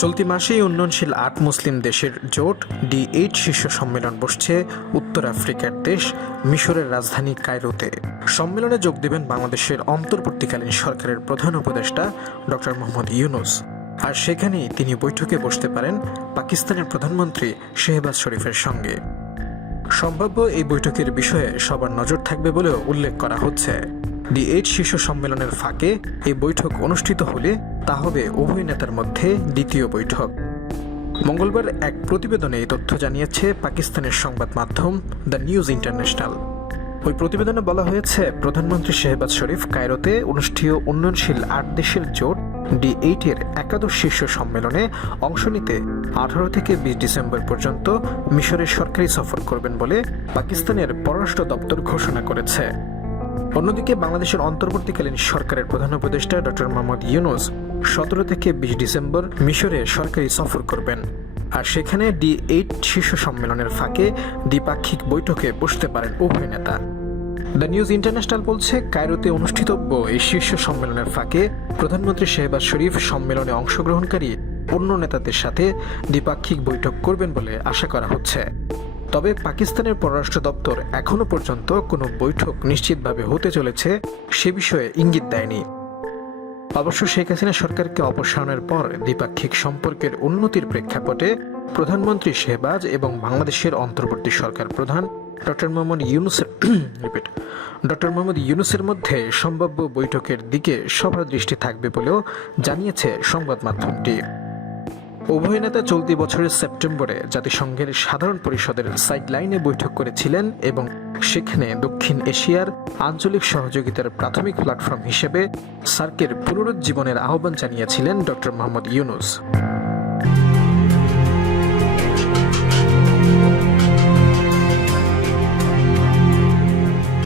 চলতি মাসেই উন্নয়নশীল আট মুসলিম দেশের জোট ডি এইট শীর্ষ সম্মেলন বসছে উত্তর আফ্রিকার দেশ মিশরের রাজধানী কায়রোতে। সম্মেলনে যোগ দেবেন বাংলাদেশের অন্তর্বর্তীকালীন সরকারের প্রধান উপদেষ্টা ডক্টর মোহাম্মদ ইউনুস। আর সেখানেই তিনি বৈঠকে বসতে পারেন পাকিস্তানের প্রধানমন্ত্রী শেহবাজ শরীফের সঙ্গে। সম্ভাব্য এই বৈঠকের বিষয়ে সবার নজর থাকবে বলেও উল্লেখ করা হচ্ছে। ডি এইট শীর্ষ সম্মেলনের ফাঁকে এই বৈঠক অনুষ্ঠিত হলে তা হবে উভয় নেতার মধ্যে দ্বিতীয় বৈঠক। মঙ্গলবার এক প্রতিবেদনে এই তথ্য জানিয়েছে পাকিস্তানের সংবাদ মাধ্যম দ্য নিউজ ইন্টারন্যাশনাল। ওই প্রতিবেদনে বলা হয়েছে, প্রধানমন্ত্রী শেহবাজ শরীফ কায়রোতে অনুষ্ঠেয় উন্নয়নশীল আট দেশের জোট ডি এইটের একাদশ শীর্ষ সম্মেলনে অংশ নিতে আঠারো থেকে বিশ ডিসেম্বর পর্যন্ত মিশরের সরকারি সফর করবেন বলে পাকিস্তানের পররাষ্ট্র দপ্তর ঘোষণা করেছে। অন্যদিকে বাংলাদেশের অন্তর্বর্তীকালীন সরকারের প্রধান উপদেষ্টা ডক্টর মোহাম্মদ ইউনুস সতেরো থেকে বিশ ডিসেম্বর মিশরে সরকারি সফর করবেন। আর সেখানে ডি এইট শীর্ষ সম্মেলনের ফাঁকে দ্বিপাক্ষিক বৈঠকে বসতে পারেন উভয় নেতা। দ্য নিউজ ইন্টারন্যাশনাল বলছে, কায়রোতে অনুষ্ঠিতব্য এই শীর্ষ সম্মেলনের ফাঁকে প্রধানমন্ত্রী শেহবাজ শরীফ সম্মেলনে অংশগ্রহণকারী অন্য নেতাদের সাথে দ্বিপাক্ষিক বৈঠক করবেন বলে আশা করা হচ্ছে। তবে পাকিস্তানের পররাষ্ট্র দপ্তর এখনও পর্যন্ত কোনো বৈঠক নিশ্চিতভাবে হতে চলেছে সে বিষয়ে ইঙ্গিত দেয়নি। অবশ্য শেখ হাসিনা সরকারকে অপসারণের পর দ্বিপাক্ষিক সম্পর্কের উন্নতির প্রেক্ষাপটে প্রধানমন্ত্রী শেহবাজ এবং বাংলাদেশের অন্তর্বর্তী সরকার প্রধান ডক্টর মোহাম্মদ ইউনুসের রিপিট ডক্টর মোহাম্মদ ইউনুসের মধ্যে সম্ভাব্য বৈঠকের দিকে সবার দৃষ্টি থাকবে বলেও জানিয়েছে সংবাদ মাধ্যমটি। উভয় নেতা চলতি বছরের সেপ্টেম্বরে জাতিসংঘের সাধারণ পরিষদের সাইডলাইনে বৈঠক করেছিলেন এবং সেখানে দক্ষিণ এশিয়ার আঞ্চলিক সহযোগিতার প্রাথমিক প্ল্যাটফর্ম হিসেবে সার্কের পুনরুজ্জীবনের আহ্বান জানিয়েছিলেন ড মোহাম্মদ ইউনুস।